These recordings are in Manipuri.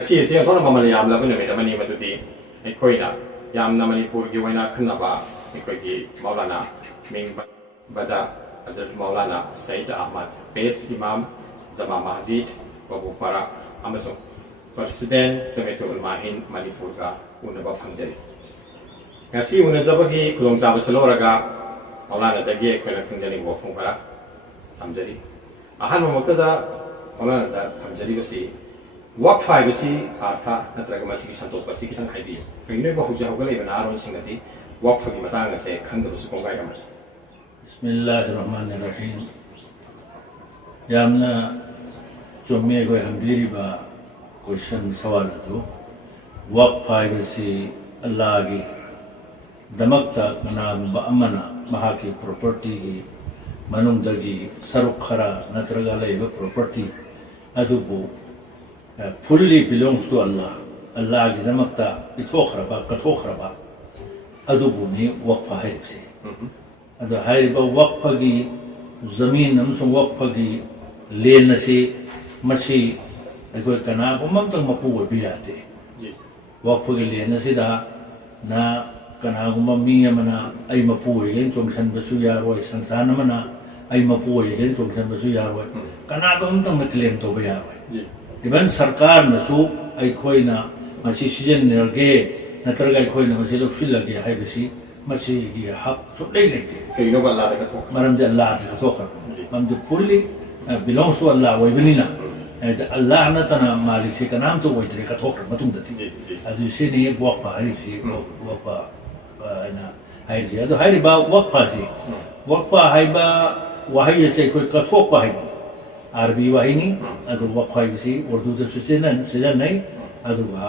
ꯁꯤ ꯊꯣꯛꯅ ꯃꯃꯜ ꯌꯥꯝꯂꯕ ꯅꯨꯃꯤꯠ ꯑꯃꯅꯤ ꯃꯗꯨꯗꯤ ꯑꯩꯈꯣꯏꯅ ꯌꯥꯝꯅ ꯃꯅꯤꯄꯨꯔꯒꯤ ꯑꯣꯏꯅ ꯈꯟꯅꯕ ꯑꯩꯈꯣꯏꯒꯤ ꯃꯧꯂꯥꯅꯥ ꯃꯤꯡꯕꯗ ꯍꯖꯔꯠ ꯃꯧꯂꯥꯅꯥ ꯁꯌꯤꯗ ꯑꯍꯃꯗ ꯕꯦꯁ ꯏꯃꯥꯝ ꯖꯃꯥ ꯃꯁꯖꯤꯗ ꯕꯥꯕꯨ ꯐꯥꯔꯥ ꯑꯃꯁꯨꯡ ꯄ꯭ꯔꯁꯤꯗꯦꯟ ꯖꯃꯤꯌꯥꯇꯨꯜ ꯎꯂꯃꯥ ꯃꯅꯤꯄꯨꯔꯒ ꯎꯅꯕ ꯐꯪꯖꯔꯤ ꯉꯁꯤ ꯎꯅꯖꯕꯒꯤ ꯈꯨꯗꯣꯡꯆꯥꯕꯁꯨ ꯂꯧꯔꯒ ꯃꯧꯂꯥꯅꯥꯗꯒꯤ ꯑꯩꯈꯣꯏꯅ ꯈꯪꯖꯅꯤꯡꯕ ꯋꯥꯐꯝ ꯈꯔ ꯊꯝꯖꯔꯤ ꯑꯍꯥꯟꯕ ꯃꯛꯇꯗ ꯃꯧꯂꯥꯅꯥꯗ ꯊꯝꯖꯔꯤꯕꯁꯤ ꯋꯥꯛꯐ ꯍꯥꯏꯕꯁꯤ ꯑꯥꯔꯊ ꯅꯠꯇ꯭ꯔꯒ ꯃꯁꯤꯒꯤ ꯁꯟꯗꯣꯛꯄꯁꯤ ꯈꯤꯇꯪ ꯍꯥꯏꯕꯤꯌꯨ ꯀꯩꯒꯤꯅꯣ ꯍꯧꯖꯤꯛ ꯍꯧꯒꯠꯂꯛꯏꯕ ꯅꯍꯥꯔꯣꯟꯁꯤꯡꯅꯗꯤ ꯋꯥꯛꯐꯒꯤ ꯃꯇꯥꯡ ꯑꯁꯦ ꯈꯪꯗꯕꯁꯨ ꯀꯣꯡꯒꯥꯏ ꯑꯃꯅꯤ बिस्मिल्लाहिर रहमानिर रहीम यामना चुम्मे को हम्बीरीबा क्वेश्चन सवाल अदु वक्फ हाइबसी अल्लाह की दमकता कनागुंबा अमना महाकी प्रॉपर्टी की मनुंगदगी सरुक खरा नत्रगा लैबा property अदुबु fully belongs to Allah Allah की दमकता इथोखरबा कथोखरबा अदुबु नि वक्फ हाइबसी अदो हाइबा वक्फ की जमीन अमसुंग वक्फ की लेन से मसी अखोय कनागुंबंतंग मपु ओबियाते वक्फ की लेन से दा ना कनागुंबा मी अमना आई मपु ओइगेन चोंगसनबसु यारोय संस्थान अमना आई मपु ओइगेन चोंगसनबसु यारोय कनागुंबंतंग में क्लेम तोबा यारोय इवन सरकार नसु अखोयना मसी सिजनरगे नत्रगा अखोयना मसी लौसिलगे हाइबसी मसी की हक सुलै लेते कईनो अल्लाह का थोक मरमजे अल्लाह का Thokar ममदे fully belongs to Allah वैबनिना अल्लाह नतना मालिक से कनाम तो वैद्रे का थोकर मतुंग दती अदु सेने वक्फ हाइसी वक्फ ना हाइसी अदु हाइबा वक्फ से वक्फ हाइबा वहाई से कोई कथोक हाइबा अरबी वाहिनी अदु वक्फ हाइसी उर्दू दे सुसेन नहीं अदुगा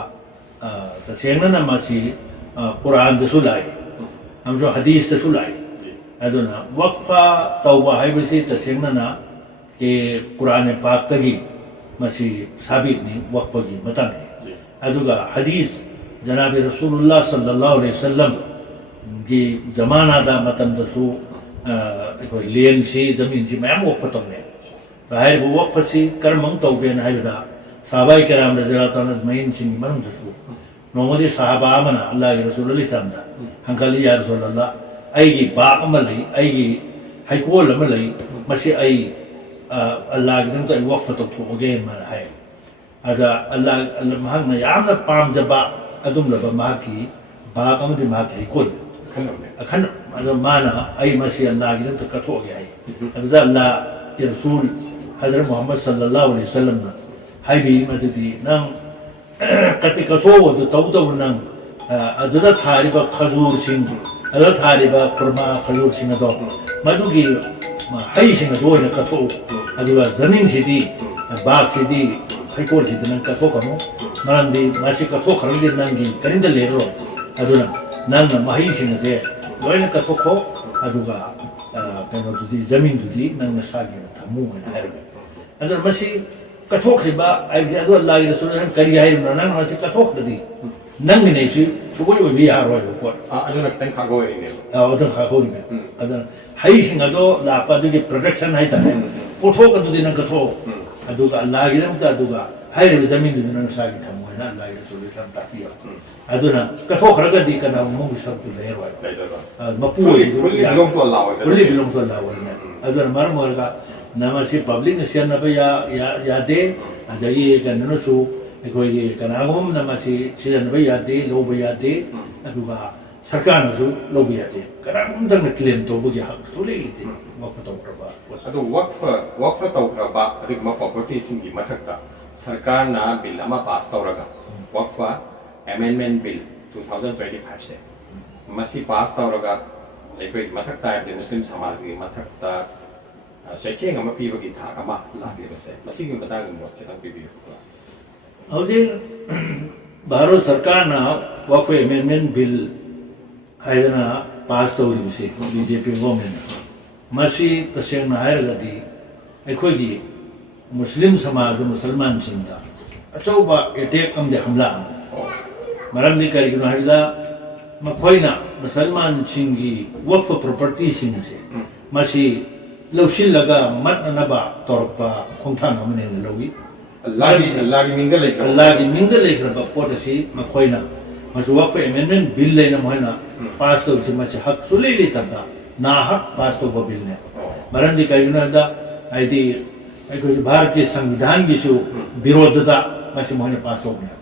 तसेंगना मासी कुरान दे सुलाई हमजो हदीस दे सुलाई अदुना वक्फ तौबा हाइबसी तसेंगना के कुरान पाक तगी मसी साबित नि वक्फ की मतंग है अदुगा हदीस जनाब रसूलुल्लाह सल्लल्लाहु अलैहि वसल्लम की जमाना दा मतम दसु कोई लेन से जमीन से मैम वक्फ तौने हाय वो वक्फ से कर्मंग तौबेन हाइबदा साहबाई कराम रज़ियल्लाहु ताला अजमईन सिंह मरम दसु नोमदे साहबा अमना अल्लाह के रसूल अल्लाह सल्लल्लाहु हंकली या रसूल अल्लाह आईगी बाक अमलई आईगी हाइकोल अमलई मसी आई अल्लाह के दम तो वक्फ तौथोगे मन है अदा अल्लाह महंगना यामना पामजबा अदुम लब माकी बाक अमदे माकी हाइकोल अखन अदो माना आई मसी अल्लाह के दम तो कथोगे है अदा अल्लाह के रसूल हजरत मोहम्मद सल्लल्लाहु अलैहि वसल्लम ना हाइबी मददी नंग कति कथो दु तौदौ नंग अदुदा थारिबा खजूर सिंह अदुदा थारिबा खुरमा खजूर सिंह दो मदुगी हाई सिंह दो न कथो अदुगा जमीन सिदी बाग सिदी हाइकोल सिदी नंग कथो कमो मरंदी मासी कथो खरंदी नंगी करिंद लेरो अदुना नंग माही सिंह दे लोइन कथो खो अदुगा कनो दुदी जमीन दुदी नंग सागे थमु न हाइबे अदुर मसी कथो खिबा आई अदु अल्लाह के रसूल करी हाइ नंग मसी कथो खदी नंग ने सी सुगोय ओबि यारोय को अदुना खतंग खागोय ने अदुन खागोय ने अदुन हाइ सिंह दो लापा दुगी प्रोटेक्शन हाइ ता पोथो कदुदी नंग कथो अदुगा अल्लाह के दम ता अदुगा हाइ जमीन दुदी नंग सागे थमु न अल्लाह के रसूल सन ताकिया अदुना कथो खरगदी कना मु सब तु लेरोय मपु fully belong to Allah fully belong to Allah वरना अदुना मरमरगा नमसी पब्लिक ने सियन नबे यादे अजई कननो सु अखोई कनागुम नमसी सियन नबे यादे लोबे यादे अदुगा सरकार नसु लोबे यादे कनागुम दंग क्लेम तो बुगी हक सुले इति वक्फ तौखरबा अदु वक्फ तौखरबा अदिगमा प्रॉपर्टी सिंगी मथक्ता सरकार ना बिल अमा पास तौरगा वक्फ अमेंडमेंट बिल 2025 से मसी पास तौरगा अखोई मथक्ता है मुस्लिम समाज की मथक्ता शैक्षिक अमा पीबगी था अमा लागिबसे मसीगी मतांग मो खितंग पीबियो हौजे भारत सरकार ना वक्फ अमेंडमेंट बिल हाइदना पास तौरिबसे बीजेपी गवर्नमेंट मसी तसेंगना हाइरगदी अखोगी मुस्लिम समाज मुसलमान सिंदा अचौबा अटैक अमदे हमला मरमदि करिगनो हाइदा मखोइना मुसलमान सिंगी वक्फ प्रॉपर्टी सिंग से मसी लौसिलगा मतनबा तौरपा खोंथांग अमने लौई अल्लाह की मिंग लेकर अल्लाह की मिंग लेकर पोट से मखोइना मसु वक्फ अमेंडमेंट बिल लेना मोहना पास तो से मसे हक सुले ले तबदा ना हक पास तो बिल ने मरन जी कहिना दा आईदी भारतीय संविधान की सु विरोधता मसे मोहने पास हो गया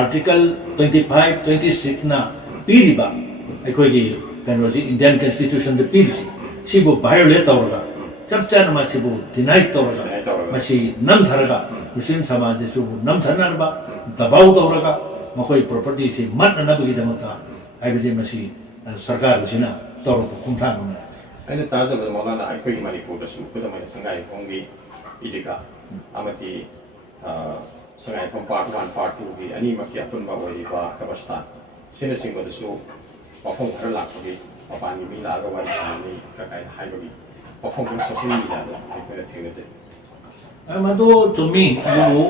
आर्टिकल 25 26 ना पीरिबा अखोगी कनोजी इंडियन कॉन्स्टिट्यूशन द पीरिसी सिबो वायोलेट तौरगा चप चान मासिबो डिनाइ तौरगा मसी नमथरगा मुस्लिम समाज से नमथरनबा दबाव तौरगा मखोई प्रॉपर्टी से मटनबगी दमता आइबजे मसी सरकार सिना तौर खुमथान होना अने ताजब मौलाना अखोगी मणिपुर दसु खुदमय संगाई फोंगी इदिका अमति संगाई फों पार्ट 1 पार्ट 2 की अनि मक्की अपुनबा ओइबा कबस्तान सिने सिंगदसु मफों खर लाखबी मपानी मी लागा वारी सानी ककाई हाइबगी मफों को सोशल मीडिया दा अखोई थेंगजे मदो चुमी अदु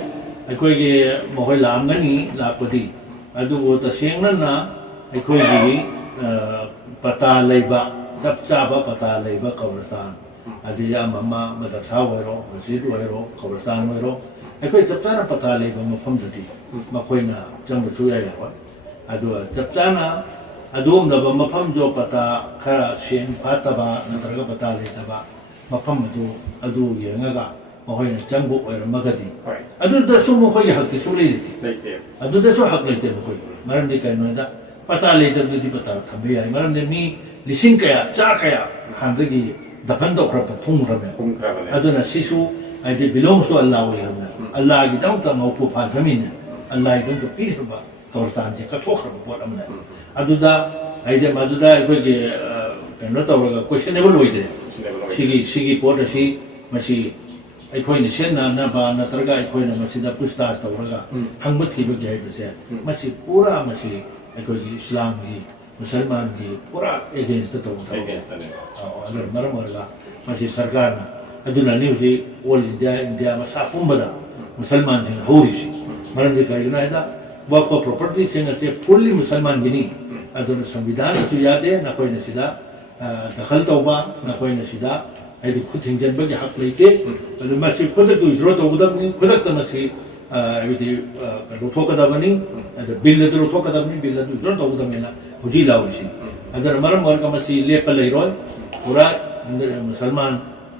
अखोगी मोहै लामगनी लापदी अदु तसेंगना अखोगी पता लेबा चप चाबा पता लेबा कब्रस्तान अजी अममा मदरसा ओइरो मस्जिद ओइरो कब्रस्तान ओइरो अखोई चप चाना पता लेबा मफम ददी मखोइना चंगसु याया अदु चप चाना अदोम नब मफम जो पता खरा सेन फातबा नत्रगा पता लेतबा मफम अदु येंगा मखोइना चंगबु ओइरमगदी अदु दसु मखोइ हक सु लेति अदु दसु हक लेते मखोइ मरमदि कइनोदा पता लेतबदि पता थंबे याय मरमदि मी लिसिंग कया चा कया हांदगी दफन तो खरप फुंगरमे अदुना सिसु आइदि बिलोंग्स टू अल्लाह ओइरमना अल्लाह गी दम तम मौतु फा जमीन अल्लाह गी दम पीसबा तौरसान जे कथोखर बोट अमना अदुदा आइदे मदुदा अखोगी कनो तौरगा क्वेश्चनेबल ओइदे सिगी पोट असि मसी अखोइने सेना नबा नत्रगा अखोइने मसिदा पुस्तास तौरगा हंग थिबगे हाइबसे मसी पूरा मसी अखोगी इस्लाम की मुसलमान की पूरा एगेंस्ट तौरगा अदर मरम ओरगा मसी सरकार ना अदुना न्यूजी ऑल इंडिया मसा पुंबदा मुसलमान जिन होरिसी मरम दे करिना हैदा वक्फ प्रॉपर्टी से फुल्ली मुसलमान गिनी अदुना संविधान सु यादे नकोइने सिदा दखल तौबा नकोइने सिदा आइदि खुथिंजन बगे हक लेते अदु मसी खुद को विड्रॉ तौबदबनी खुदक तमसी आइदि रोथोकदबनी अदु बिल दु रोथोकदबनी बिल दु विड्रॉ तौबदमेना हुजी लाउरिसी अदर मरम वर्ग मसी लेप लेरोय पूरा मुसलमान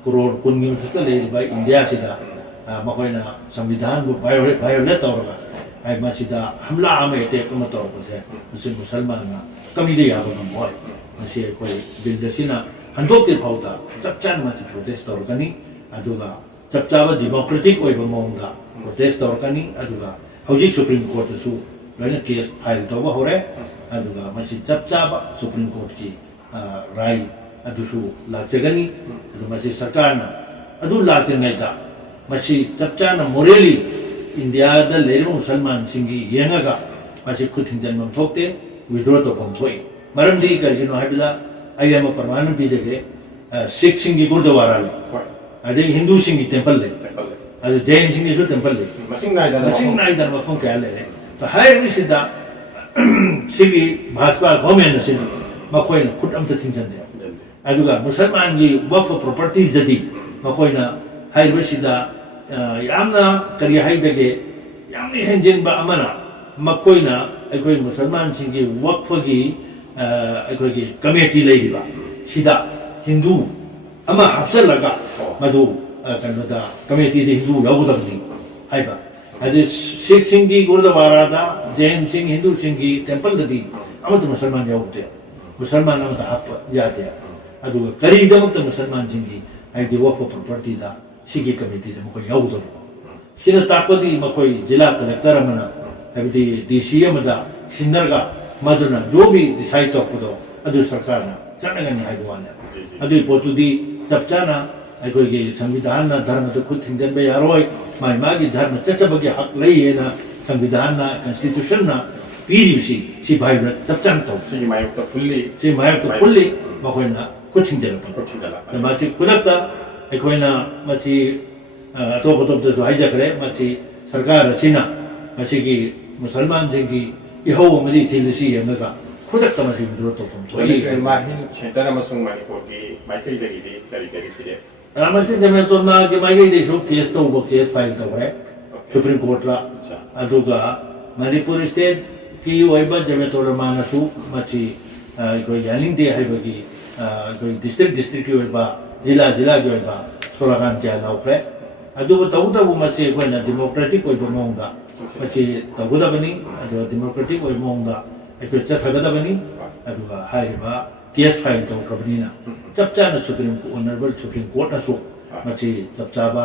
करोड़ कुन्गी मथक लेबा इंडिया सिदा मकोइना संविधान को वायोलेट तौरगा आई मसीदा हमला आमे अटैक म तौरबसे मुस्लिम मुसलमान ना कमिदे याबो नमोय मसी कोई बिल दसिना हंदोक्ते फाउता चपचान मसी प्रोटेस्ट तौरगनी अदुगा चपचाबा डेमोक्रेटिक ओइबा मोंदा प्रोटेस्ट तौरगनी अदुगा हौजिक सुप्रीम कोर्ट सु लोइना केस फाइल तौबा होरे अदुगा मसी चपचाबा सुप्रीम कोर्ट की राय अदुसु लाचगनी अदु मसी सरकार ना अदु लाचनाइदा मसी चपचाना मोरेली इंडिया दा लेरो मुसलमान सिंगी येंगा मसी खुथिंजन मम थोक्ते विड्रॉ तो फम थोई मरम दी करगिनो हाबिला आयम परमान बीजगे सिख सिंगी गुरुद्वारा ले अदे हिंदू सिंगी टेंपल ले अदे जैन सिंगी सु टेंपल ले मसिंग नाइदा मफम क्या ले तो हाय मिसिदा सिगी भाजपा गवर्नमेंट से मखोइना खुद अमत थिंजन दे अदुगा मुसलमान की वक्फ प्रॉपर्टीज जदी मखोइना हाय मिसिदा यामना करी हाइदगे यामनी हेंजिनबा अमना मखोइना अखोइ मुसलमान सिंगी वक्फ की अखोगी कमेटी लेरिबा सिदा हिंदू अमा हफ्सलगा मधु कनोदा कमेटी दे हिंदू यावदबनी हाइबा अदे सिख सिंगी गुरुद्वारा दा जैन सिंह हिंदू सिंगी टेंपल ददी अमत मुसलमान यावदे मुसलमान अमत हप यादे अदु करीदमत मुसलमान सिंगी आइदि वक्फ प्रॉपर्टी दा सिगी कमेटी दा मखोइ यावदो सिना तापदी मखोइ जिला कलेक्टर अमना हबदी डीसी अमदा सिंदरगा मदुना जो भी डिसाइड तौपदो अदु सरकार ना चनगनी हाइबवाना अदु पोतुदी चपचाना अखोगी संविधान ना धर्म तो खुद थिंजन बे यारोय माय मागी धर्म चचबगे हक लेना संविधान ना कॉन्स्टिट्यूशन ना पीरिसी सी भाइब्रेट चपचान तो सी मायक तो फुल्ली मखोइना खुद थिंजन तो मासी खुदता अखोइना मासी अतोप तो हाइजखरे मासी सरकार रसिना मासी की मुसलमान सिंगी इहो मदी थिलसी यंगा खुदक तमसी विड्रॉ तो फम थोई माहिन छेतर अमसुंग मणिपुर की माइकई दगी करी फिरे रामसी जमे तो ना के माइकई दे सो केस तो वो केस फाइल तो है सुप्रीम कोर्ट ला अदुगा मणिपुर स्टेट की ओइबा जमेतोरमानसु मची कोई यानिंग दे हाइबगी कोई डिस्ट्रिक्ट की ओइबा जिला की ओइबा सोलागान क्या लाउफ्रे अदुबो तउदबु मची कोइना डेमोक्रेटिक ओइबा मोंगा मची तउदबनी अदु डेमोक्रेटिक ओइबा मोंगा अको चथगदबनी अदुगा हाइबा केस फाइल तौखबनीना चपचाना सुप्रीम ऑनरेबल सुप्रीम कोर्ट असु मची चपचाबा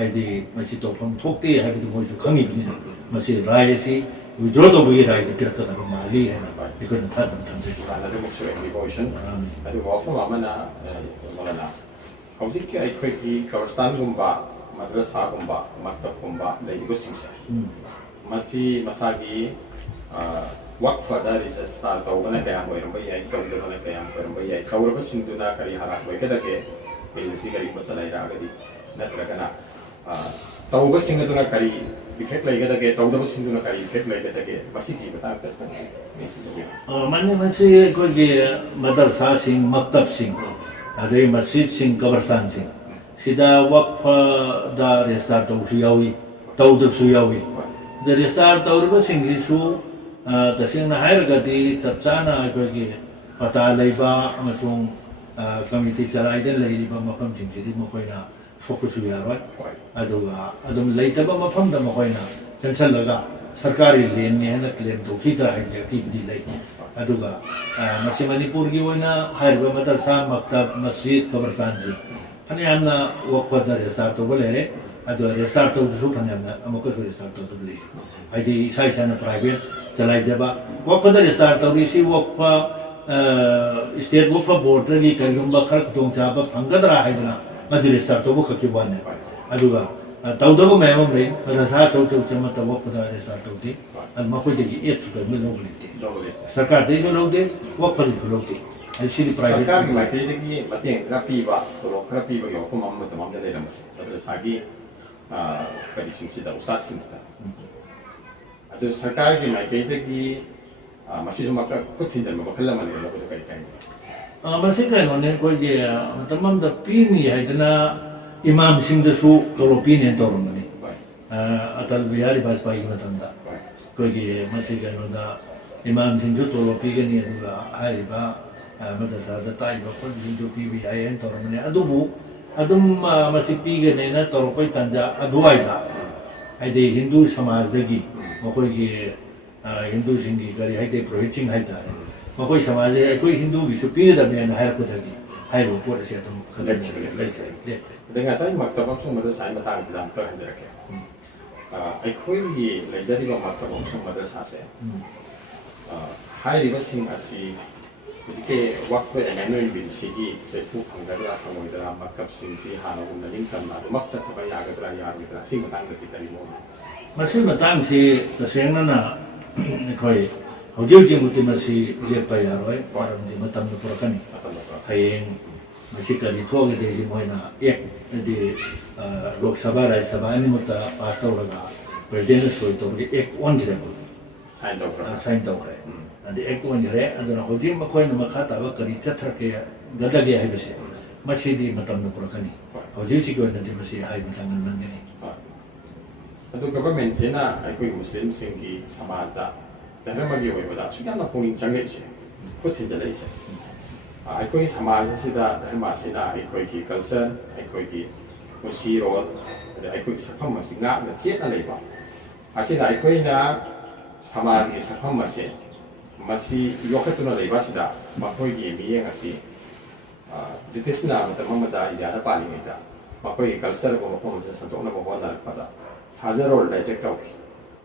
आइदी मची तौफम थोक्ते हाइबदु मोइसु खंगिबनीना मची राय सी विड्रॉ तौबगी राय दिरकदब माली हैना इकोना थादम थंदे कानदे मुक्सु एग्रीबोशन अदु वाफम अमना मलना हौजिक के अखोइकी कब्रस्तान गुम्बा मद्रसा गुम्बा मक्तब गुम्बा लेदिबो सिंसे मसी मसागी वक्फदा रिजिस्टर तौबना कयाम ओइरंबा याय तौदबना कयाम ओइरंबा याय तौरबा सिंदुना करी हरा बैकदके बिलसी करी बसलाइरागदी नत्रगना तौबा सिंगदुना करी इफेक्ट लाइगदके तौदबा सिंदुना करी इफेक्ट लाइगदके मसी की बता कसना माने मसी कोई मदरसा सिंह मक्तब सिंह अदे मस्जिद सिंह कब्रस्तान सिंह सिदा वक्फ दा रेस्टार तौसु यावी तौदबसु यावी द रेस्टार तौरबा सिंगिसु तसेंना हायरगदी चपचाना कोई पता लेबा अमसुंग कमिटी चलाइदन लेरिबा मफम सिंगिदि मखोइना फोकस यारवा अदुगा अदुम लेतबा मफम द मखोइना चंचलगा सरकारी लेन ने हन क्लेम तौखिदा हाइजे किबदी लै अदुगा मसी मणिपुर की ओइना हायरबा मदरसा मक्तब मस्जिद कब्रस्तान जी फनेयामना वक्फ द रेस्टार तौबा लेरे अदु रेस्टार तौदुसु फनेयामना अमकसु रेस्टार तौदु ले आइदि साइसाना प्राइवेट चलाइदबा वक्फ द रेस्टार तौरिसी वक्फ स्टेट वक्फ बोर्ड की करिगुम्बा खर खुदोंचाबा फंगदरा हाइदना मदु रेस्टार तौबु खकिबाने अदुगा तौदबु मैमम ले मदरसा तौतौ चमा त वक्फ द रेस्टार तौदि अद मखोइदगी एप्स क मे लोगलिते सरकार दे जो लोग दे वक्फ दे जो लोग दे ऐसी प्राइवेट सरकार की माइकेदगी मतेंग खरा पीबा तो खरा पीबा यो को मम तमाम दे लेमस मदरसागी करी सिंसिदा उसाद सिंसिदा अदु सरकार की माइकेदगी मसिजु मका कुथिन मखल मन ले लोग कई कई मसी कइनोने कोई जे तमाम द पीनी हाइदना इमाम सिंह दसु तोरोपीने तोरमनी अटल बिहारी वाजपेयी की मतंदा कोई जे मसी कइनोदा इमाम सिंह जो तोरोपी के नि अदुगा हाइबा मदरसा द ताइबा कोन सिंह जो पीबी आईएन तोरमने अदुबु अदुम मसी पीगे नेना तोरोपई तंजा अदुवाइदा आइदे हिंदू समाज दगी मखोई के हिंदू सिंगी करी हाइदे प्रोहिचिंग हाइदा मखोई समाज कोई हिंदू की सुपीगे दमेन हायर को दगी हाइरो पोर से तुम खदक ले dengan saya maktab langsung madrasah matang dalam ke hendak ke aikoi ni lejari ba maktab langsung madrasah se hai riba sing asi jike waktu yang anu bin sigi saya fu panggara kamu dara maktab sing si hana un ling kan na maksa ka ya ga dara ya ga sing matang da kita limo masih matang si taseng na koi hojeu ji muti masih lepa ya roi param di matam na purakani hayeng masih kali thog de ji moina ek de lok sabha rai sabha ni mutta pass tawraga president soi to ek on jire bo sign to kare ade ek on jire aduna hodi ma koi na makha ta ba kari chathar ke gada ge hai bese masih di matam na purakani hojeu ji ko na de masih hai masangan man ni adu government jena aikoi muslim singi samaj da dharma gi oi bada suya na puning change che putin da leise aikoi samaj sida dharma sida aikoi ki culture aikoi ki pusi rol aikoi sakham masinga na chet na leiba asida aikoi na samaj ki sakham mase masi yokatuna leiba sida makoi gi miyeng asi ditisna matamma da ida da pali ngita makoi culture ko ko santok na ko na pada 타제로를 에펙트하고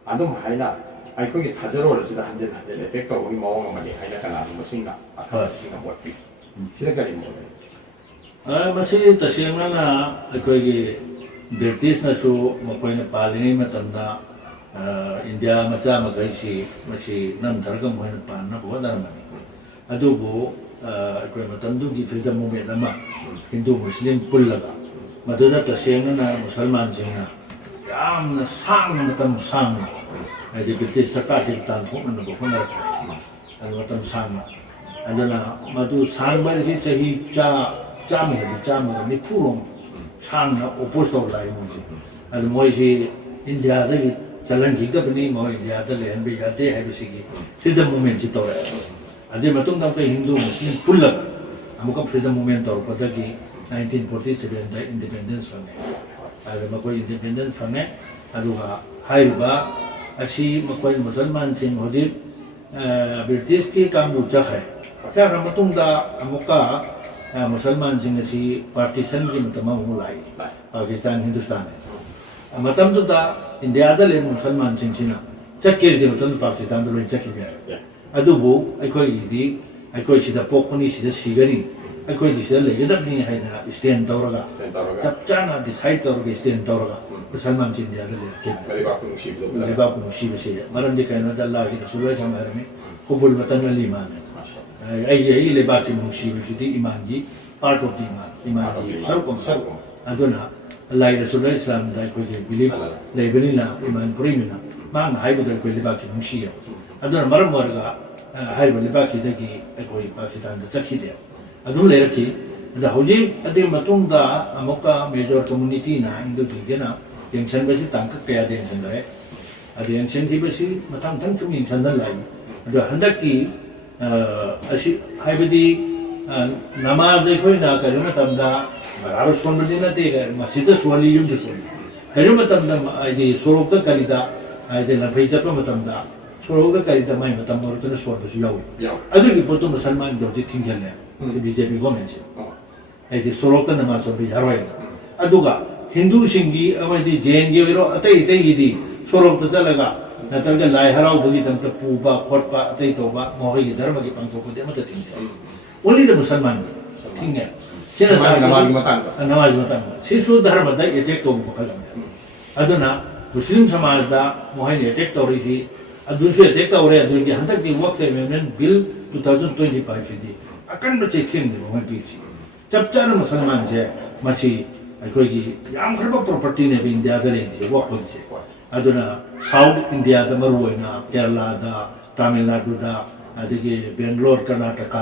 아동 하이나 아이코기 타제로를 쓰다 한제 에펙트하고 우리 모험을 많이 하이나 가나 뭐 신가 아까 신가 뭐 비. 시작까지 뭐. masih tasengna aikogi British na su makoina palini matanda India macha magaisi masih nam dhargam hoina panna bo darmani adugo aikoi matandu gi freedom movement nama Hindu Muslim pullaga maduda tasengna na Musalman jingna yamna sang matam sang adi British sarkar si tan thokna na bo hona al matam sang adana madu sang ba hi chahi cha me ni purong sang na opposed to lai mo ji al moi ji India चलन खींचबनी मो इंडिया लेहनबे यादे है फ्रीडम मूवमेंट तौर हिंदू मुस्लिम पुलक फ्रीडम मूवमेंट तौर 1947 इंडिपेंडेंस फंगे इंडिपेंडेंस फंगे मुसलमान ब्रिटिश की कामू चखे मुसलमान पार्टीशन की लाई पाकिस्तान हिंदुस्तान इंडिया मुसलमान चक्के पाकिस्तान लोन चक्की पोपनी सिगनी लेगदबनी स्टैंड तौर चप चाना डिसाइड तौर स्टैंड तौर मुसलमान इंडिया लेबाक नुसीबसे मरमदि कनो अल्लाह की रसूल हमें कुबुल वतन ईमान लेबाक नुसीबी ईमान की पार्ट ऑफ द ईमान की सरुक अल्लाह रसूल इस्लाम बिलीफ लेबनीना ईमान पुरीना मांग लेबाक नुसी मरम लेबाक पाकिस्तान चखीदे लेरकी मेजर कम्युनिटी इंदुना येंसन तंक क्या येंसनरे येंसनबी मथंग सूम येंसन लाई हंदकी नमाज कई सोनबदी नाते मसीद सोली यूम कई सोरोक करीद लफई चप सोरोक करीद माई सोनबू पोट मुसलमान थींजल बीजेपी गवर्नमेंट से सोरोक नमाज सोब यारों हिंदू जैन की अतई सोरोक चलगा नत्रग लाई हराबी पूब खोप अतई तब मोह धर्म की पांथोपे थींगे ओनली द मुसलमान थींगे नमाज धर्म एटेक तब मखल मुस्लिम समाज मोहन एटेक तौरी एटेक तौरे हंतक वर्क अमेंडमेंट बिल 2025 की अकन चैथें चप चाना मुसलमान से प्रॉपर्टी ने इंडिया वक्फे साउथ इंडिया केरला तमिलनाडु बेंगलोर कर्नाटक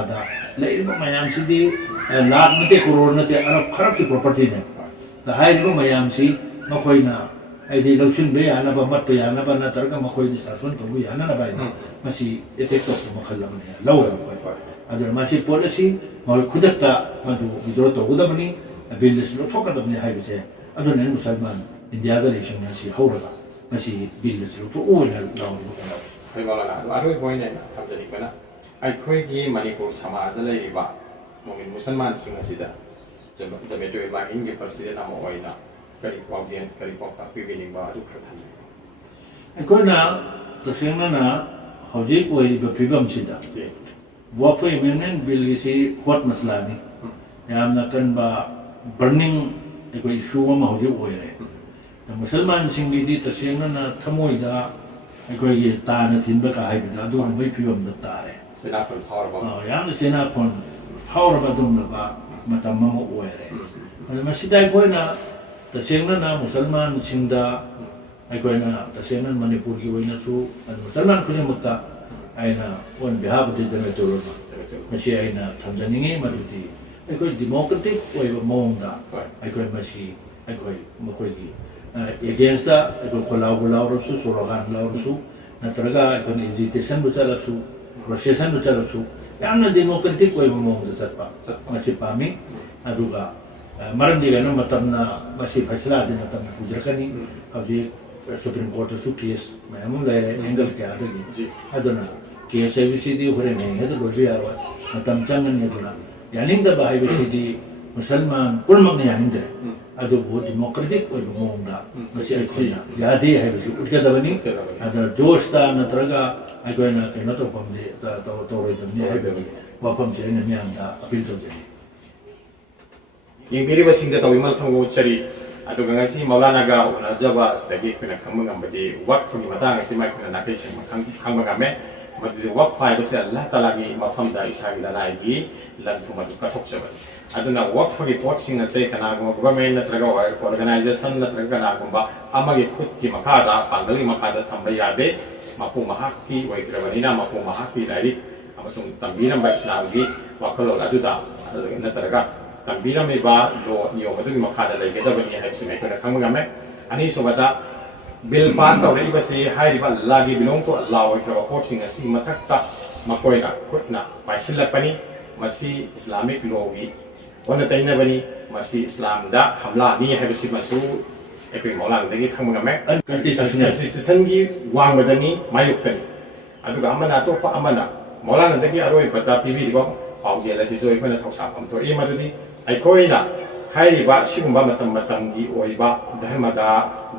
मैम लाख नते करोड़ नते अरब खरब की प्रॉपर्टी ने मैम से मखोना लौसब यानब मत यानब नत्रग मखोद शासन तब यानब एटेक तौर मखल लौर पोलिसी खुदता विद्रो तौगदबनी बिल लौटोकदबनी मुसलमान इंडिया हौरगा बिल लौटो मणिपुर समाज मुसलमान जमेटो माहिंग की प्रेसिडेंट करी पाउजेन करी पाउता पीबीनिंग तसेंगना हौजिक फिवम वर्क अमेंडमेंट बिल की हॉट मसलानी कनब बर्निंग इशू हौजिक मुसलमान तसेंगना थमोद तान थीब का फिवम तारे सेनाफोन फाउरबा तसेंगना मुसलमान तसेंगना मणिपुर की मुसलमान खुदमता on behalf of the metrology थमजनिंगे डेमोक्रेटिक मौद एगेंस्ट खोलाव लाउरसु सोरोगान लाउरसु नत्रगा एजिटेशन चलसु प्रोसेसन चलसु डेमोक्रेटिक मौद चटपा पामी मरमदी फैसला पुजरकनी सुप्रीम कोर्ट केस मैम लेरे एंगल क्या केस होरें लोब यारों चंगनी यानीदब मुसलमान पुनमक यानीद्रे डेमोक्रेटिक मौद यादे उठगदबनी जोशता नत्रगा कहीं तौरदबनी वफम से मैं अपील तौजनी यंगबीरिबसिंग तौइमल थंगो चरी अदुगंगासी मौलानागा उनाजबा सदगी खुना खमगंबदी वक्फगी मतांग सि माइ खुना नाकेसिंग खंगबगामे मदि वक्फ फाइबसे अल्लाह ताला की मफमदा इसागी लनाइगी लंथुम अदु कथोक्सबन अदुना वक्फगी पोटसिंग असे कनागो गवर्नमेंट नत्रगा ऑर्गेनाइजेशन नत्रगा कनागुंबा अमगे खुदकी मखादा पांगली मखादा थंबा यादे मपु महाकी वैग्रबनिना मपु महाकी लाइरिक अमसुंग तंबीरम इस्लामगी वखलोल अदुदा नत्रगा तंबीरमेबा लो नियम अदुगी मखादा लेगदबनी है खंगबगामे अनिसुबदा बिल पास तौरबसे अल्लाह की बिलोंग तो अल्लाह होइखरबा पोटसिंग असि मथक्ता मकोइना खुटना पाइसिल्लपनी मसी इस्लामिक लॉ की वन तैनबनी मसी इस्लाम दा हमला नि हैबसि मसु एकोइ मौलानादगी खंगमगमे कॉन्स्टिट्यूशन की वांगबदनी मायुक्तनी अदुगा अमना अतोपा अमना मौलानादगी अरोइबदा पिबिरिबा पाउजेल असिसु अइखोना थौसाफम थोइ मदुदि अइखोइना हाइरिबा सिगुम्बा मतम की ओइबा धर्मदा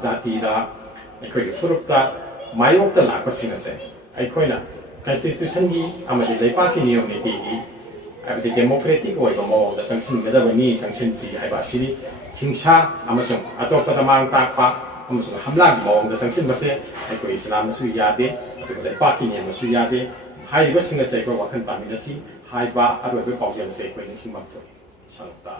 जातिदा अखोई फुरुपता मायोक्ता लापसिंग असे अखोइना कॉन्स्टिट्यूशन की अमदि लेपा की नियम नीति की अबदि डेमोक्रेटिक ओइबा मओंदा संसिनगदबनी संसिनसी हाइबा सिरि हिंसा अमसुंग अतोपता मांग ताकपा अमसुंग हमला की मओंदा संसिनबसे अखोई इस्लामसु यादे अतुगा लेपा की नियमसु यादे हाइरिबा सिंग असे अखोई वाखन तामिनसी हाइबा अरोइबा पाउजेल से अखोई निसिंगमक्तो सनुक्ता